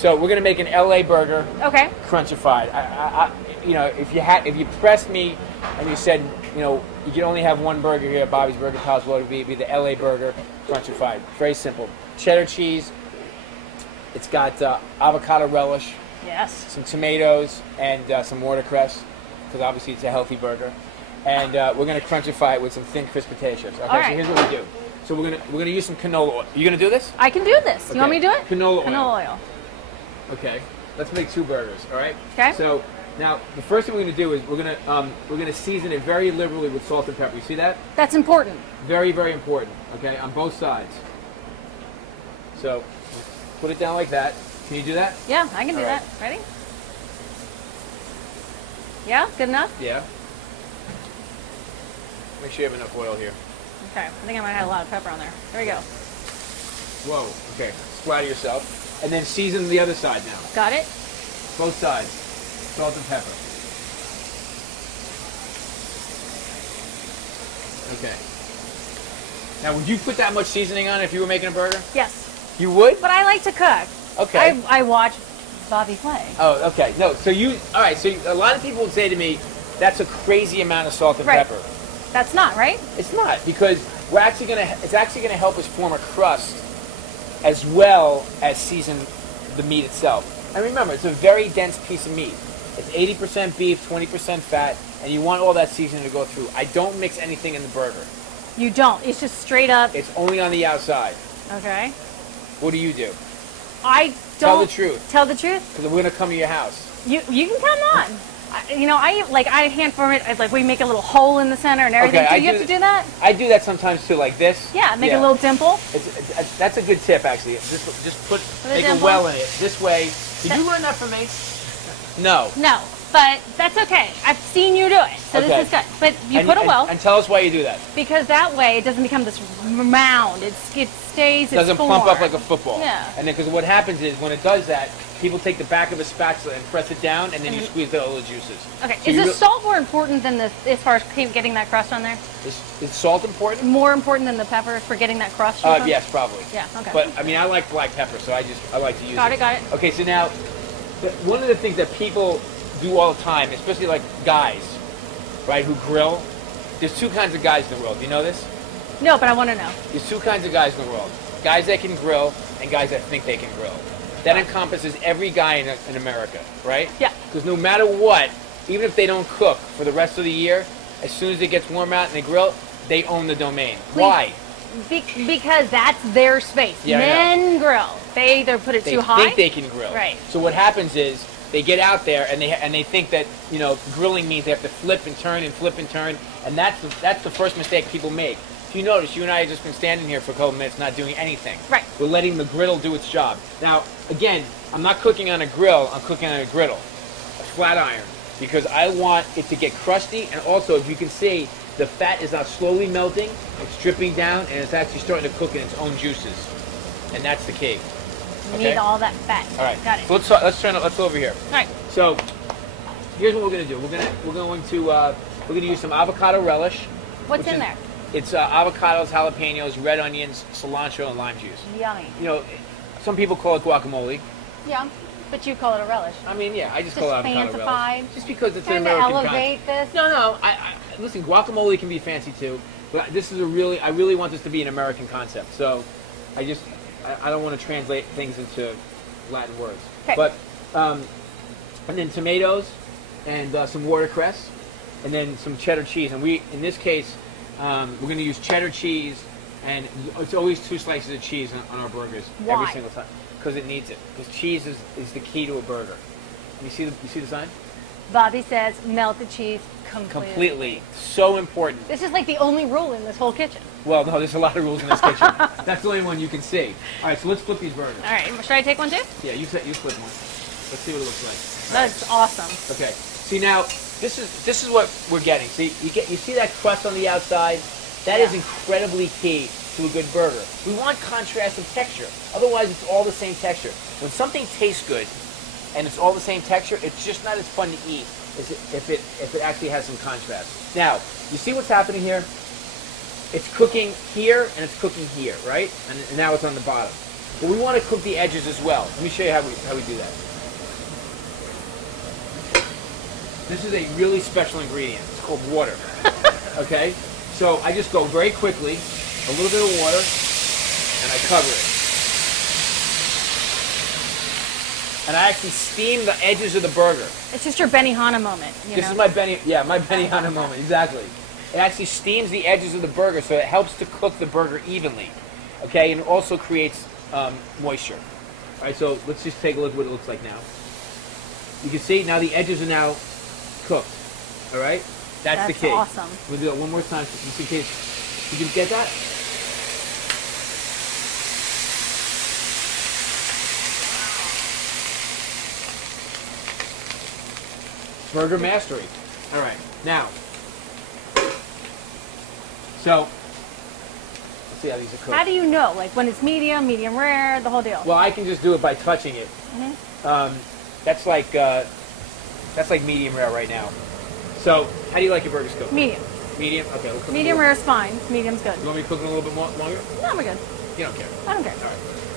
So we're gonna make an LA burger. Okay. Crunchified. You know, if you pressed me and you said, you know, you can only have one burger here at Bobby's Burger Palace, what would it be? It'd be the LA burger, crunchified. Very simple. Cheddar cheese. It's got avocado relish. Yes. Some tomatoes and some watercress, because obviously it's a healthy burger. And we're gonna crunchify it with some thin, crisp potato chips. Okay. All right. So here's what we do. So we're gonna use some canola oil. You gonna do this? I can do this. Okay. You want me to do it? Canola oil. Canola oil. Okay. Let's make 2 burgers. All right. Okay. So now the first thing we're gonna do is we're gonna season it very liberally with salt and pepper. You see that? That's important. Very, very important. Okay, on both sides. So put it down like that. Can you do that? Yeah, I can do that. Ready? Yeah, good enough? Yeah. Make sure you have enough oil here. Okay, I think I might have a lot of pepper on there. There we go. Whoa, okay. Splatter yourself. And then season the other side now. Got it? Both sides. Salt and pepper. Okay. Now, would you put that much seasoning on if you were making a burger? Yes. You would? But I like to cook. Okay. I watch Bobby Flay. Oh, okay. No, so all right, so a lot of people would say to me, that's a crazy amount of salt and pepper. That's not, right? It's not, because it's actually gonna help us form a crust as well as season the meat itself. And remember, it's a very dense piece of meat. It's 80% beef, 20% fat, and you want all that seasoning to go through. I don't mix anything in the burger. You don't. It's just straight up. It's only on the outside. Okay. What do you do? I don't. Tell the truth. Tell the truth? Because we're gonna come to your house. You can come on. I hand form it. Like we make a little hole in the center and everything. Okay, do you have to do that? I do that sometimes too, like this. Yeah, make a little dimple. That's a good tip, actually. Just make a well in it. This way. Did you learn that from me? No. No, but that's okay. I've seen you do it, so this is good. But you put a well. And tell us why you do that. Because that way it doesn't become this mound. It stays. It doesn't plump up like a football. Yeah. And then, because what happens is when it does that, people take the back of a spatula and press it down, and then you squeeze out all the juices. Okay. So is the salt more important than as far as getting that crust on there? Is salt important? More important than the pepper for getting that crust? Yes, probably. Yeah. Okay. But I mean, I like black pepper, so I like to use it. Got it. Okay. So now, one of the things that people do all the time, especially like guys, right, who grill. There's 2 kinds of guys in the world. Do you know this? No, but I want to know. There's 2 kinds of guys in the world. Guys that can grill and guys that think they can grill. That encompasses every guy in America, right? Yeah. Because no matter what, even if they don't cook for the rest of the year, as soon as it gets warm out and they grill, they own the domain. Please. Why? Because that's their space. Yeah, Men grill. They either put it too high. They think they can grill. Right. So what happens is they get out there and they think that, you know, grilling means they have to flip and turn and flip and turn, and that's the first mistake people make. If you notice, you and I have just been standing here for a couple minutes not doing anything. Right. We're letting the griddle do its job. Now, again, I'm not cooking on a grill, I'm cooking on a griddle, a flat iron, because I want it to get crusty, and also, if you can see, the fat is not slowly melting, it's dripping down, and it's actually starting to cook in its own juices. And that's the key. You need all that fat. All right. Got it. So let's go over here. All right. So here's what we're gonna do. We're going to use some avocado relish. What's in there? It's avocados, jalapenos, red onions, cilantro, and lime juice. Yummy. You know, some people call it guacamole. Yeah, but you call it a relish. I mean, yeah, I just call it avocado relish. Just because it's an Trying to American elevate this. No. Listen, guacamole can be fancy too, but this is I really want this to be an American concept. So I don't want to translate things into Latin words. Okay. But and then tomatoes and some watercress, and then some cheddar cheese. And in this case, we're going to use cheddar cheese, and it's always 2 slices of cheese on our burgers. Why? Every single time, because it needs it. Because cheese is the key to a burger. You see the sign? Bobby says melt the cheese completely. So important. This is like the only rule in this whole kitchen. Well, no, there's a lot of rules in this kitchen. That's the only one you can see. All right, so let's flip these burgers. All right, should I take one too? Yeah, you flip one. Let's see what it looks like. That's awesome. Okay. See, now this is what we're getting. See, you see that crust on the outside? That is incredibly key to a good burger. We want contrast of texture. Otherwise, it's all the same texture. When something tastes good and it's all the same texture, it's just not as fun to eat as if it actually has some contrast. Now, you see what's happening here? It's cooking here and it's cooking here, right? And now it's on the bottom. But we want to cook the edges as well. Let me show you how we do that. This is a really special ingredient. It's called water. Okay? So I just go very quickly, a little bit of water, and I cover it. And I actually steam the edges of the burger. It's just your Benihana moment. This is my Benihana moment, exactly. It actually steams the edges of the burger, so it helps to cook the burger evenly. Okay, and it also creates moisture. All right, so let's just take a look at what it looks like now. You can see now the edges are now cooked. All right, that's the key. Awesome. We'll do it one more time, just in case. Did you get that? Burger mastery. All right, now. So, let's see how these are cooked. How do you know? Like when it's medium, medium rare, the whole deal? Well, I can just do it by touching it. That's like medium rare right now. So, how do you like your burgers cooked? Medium. Medium? Okay, we'll cook medium rare is fine. Medium's good. You want me to cook it a little bit more longer? No, we're good. You don't care. I don't care.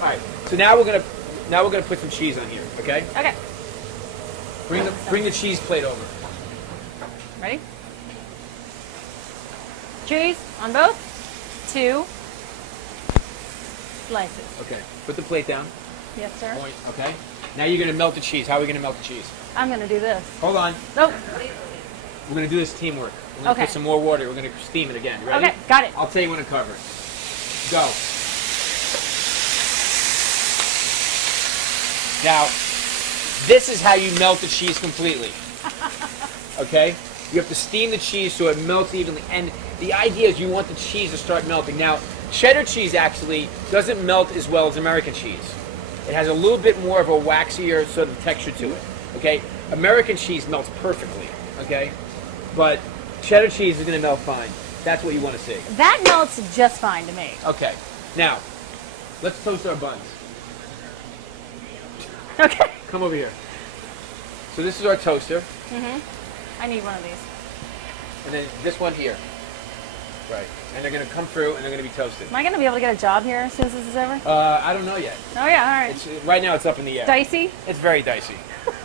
All right. So now we're gonna put some cheese on here. Okay. Okay. Bring the cheese plate over. Ready? Cheese on both. 2 slices. Okay. Put the plate down. Yes, sir. Point. Okay. Now you're gonna melt the cheese. How are we gonna melt the cheese? I'm gonna do this. Hold on. Nope. We're gonna do this teamwork. We're gonna put some more water. We're gonna steam it again. Ready? Okay. Got it. I'll tell you when to cover it. Go. Now, this is how you melt the cheese completely. Okay? You have to steam the cheese so it melts evenly. And the idea is you want the cheese to start melting. Now, cheddar cheese actually doesn't melt as well as American cheese. It has a little bit more of a waxier sort of texture to it. Okay? American cheese melts perfectly. Okay? But cheddar cheese is going to melt fine. That's what you want to see. That melts just fine to me. Okay. Now, let's toast our buns. Okay. Come over here. So this is our toaster. I need one of these. And then this one here. Right. And they're going to come through and they're going to be toasted. Am I going to be able to get a job here as soon as this is over? I don't know yet. Oh, yeah, all right. Right now it's up in the air. Dicey? It's very dicey.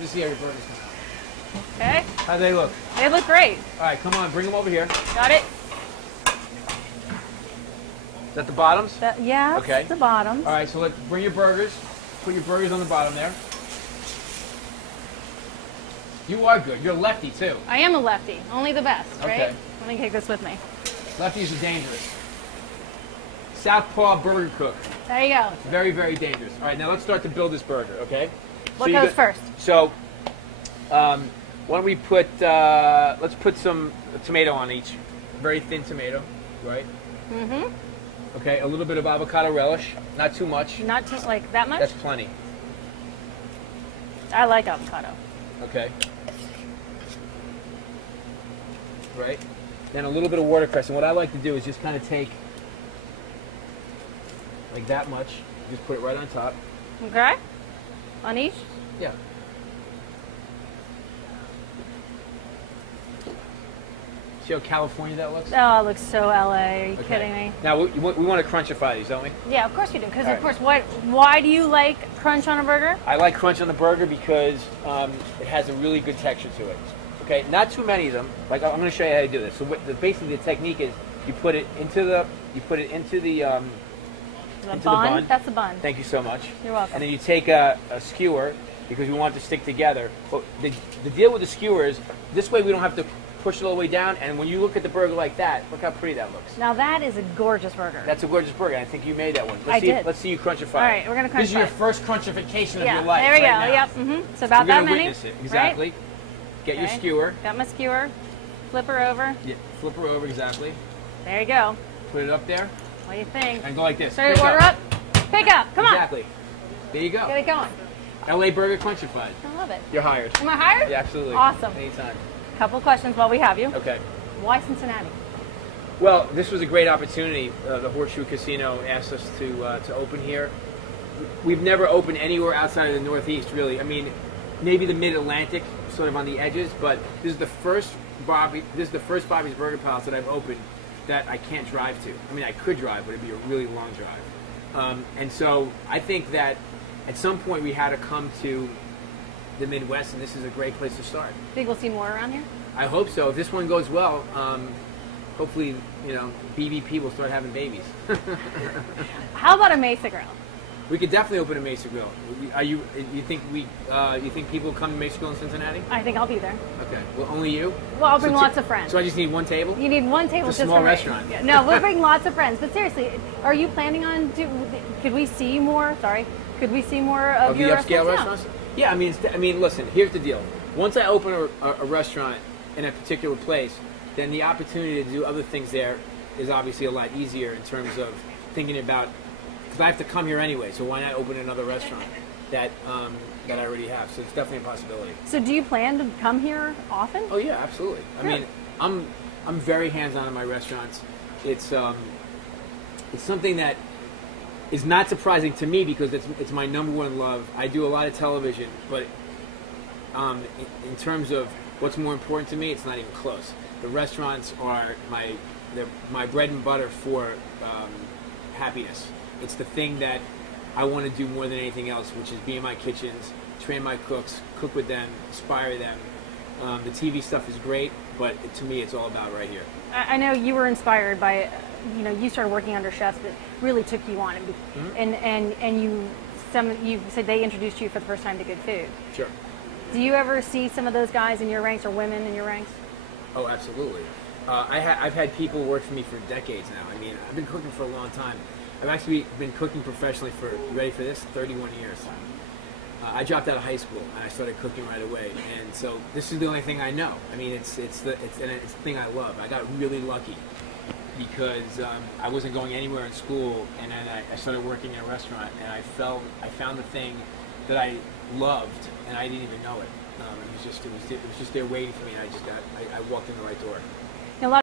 You see how your burgers come. Okay. How do they look? They look great. All right, come on, bring them over here. Got it? Is that the bottoms? Yeah, okay. The bottoms. All right, so let's bring your burgers. Put your burgers on the bottom there. You are good. You're a lefty, too. I am a lefty. Only the best, right? Okay. Let me take this with me. Lefties are dangerous. Southpaw burger cook. There you go. Very, very dangerous. All right, now let's start to build this burger, okay? What goes first? So, why don't we put, let's put some tomato on each. Very thin tomato, right? Okay, a little bit of avocado relish. Not too much. Not too, like that much? That's plenty. I like avocado. Okay. Right? Then a little bit of watercress. And what I like to do is just kind of take like that much. Just put it right on top. Okay. On each? Yeah. See how California that looks? Oh, it looks so LA. Are you kidding me? Now, we want to crunchify these, don't we? Yeah, of course we do. Because, All of right. course, why do you like crunch on a burger? I like crunch on the burger because it has a really good texture to it. Okay, not too many of them. Like I'm going to show you how to do this. So basically, the technique is you put it into the bun. That's the bun. Thank you so much. You're welcome. And then you take a skewer because we want it to stick together. But the deal with the skewer is this way we don't have to push it all the way down. And when you look at the burger like that, look how pretty that looks. Now that is a gorgeous burger. That's a gorgeous burger. I think you made that one. I did. Let's see you crunchify. All right, we're going to crunchify. This is your first crunchification of yeah, your life. there we go. Right now. Yep. It's about You're that gonna many. Witness it. Exactly. Right? Get your skewer. Got my skewer. Flip her over. Yeah, flip her over, exactly. There you go. Put it up there. What do you think? And go like this. Start your order up. Pick up. Come on. Exactly. There you go. Get it going. LA Burger Crunchified. I love it. You're hired. Am I hired? Yeah, absolutely. Awesome. Anytime. Couple of questions while we have you. Okay. Why Cincinnati? Well, this was a great opportunity. The Horseshoe Casino asked us to open here. We've never opened anywhere outside of the Northeast, really. I mean, maybe the Mid-Atlantic, sort of on the edges, but this is the first Bobby's Burger Palace that I've opened that I can't drive to. I mean, I could drive, but it'd be a really long drive. And so I think that at some point we had to come to the Midwest, and this is a great place to start. Think we'll see more around here? I hope so. If this one goes well, hopefully, BVP will start having babies. How about a Mesa Grill? We could definitely open a Mesa Grill. You think people will come to Mesa Grill in Cincinnati? I think I'll be there. Okay. Well, only you? Well, I'll bring lots of friends. So I just need one table? You need one table it's just a small for restaurant. Me. No, we'll bring lots of friends. But seriously, are you planning on could we see more? Sorry. Could we see more of your the upscale restaurants? Yeah, I mean, listen. Here's the deal. Once I open a restaurant in a particular place, then the opportunity to do other things there is obviously a lot easier in terms of thinking about. Because I have to come here anyway, so why not open another restaurant that I already have? So it's definitely a possibility. So do you plan to come here often? Oh yeah, absolutely. I mean, I'm very hands-on in my restaurants. It's something that is not surprising to me because it's my number one love. I do a lot of television, but in terms of what's more important to me, it's not even close. The restaurants are my bread and butter for happiness. It's the thing that I want to do more than anything else, which is be in my kitchens, train my cooks, cook with them, inspire them. The TV stuff is great, but to me, it's all about right here. I know you were inspired by, you started working under chefs that really took you on, and you said they introduced you for the first time to good food. Sure. Do you ever see some of those guys in your ranks or women in your ranks? Oh, absolutely. I've had people work for me for decades now. I mean, I've been cooking for a long time. I've actually been cooking professionally for, you ready for this, 31 years. I dropped out of high school and I started cooking right away. And so this is the only thing I know. I mean, it's the thing I love. I got really lucky because I wasn't going anywhere in school, and then I started working in a restaurant, and I found the thing that I loved, and I didn't even know it. It was just there waiting for me, and I walked in the right door. A lot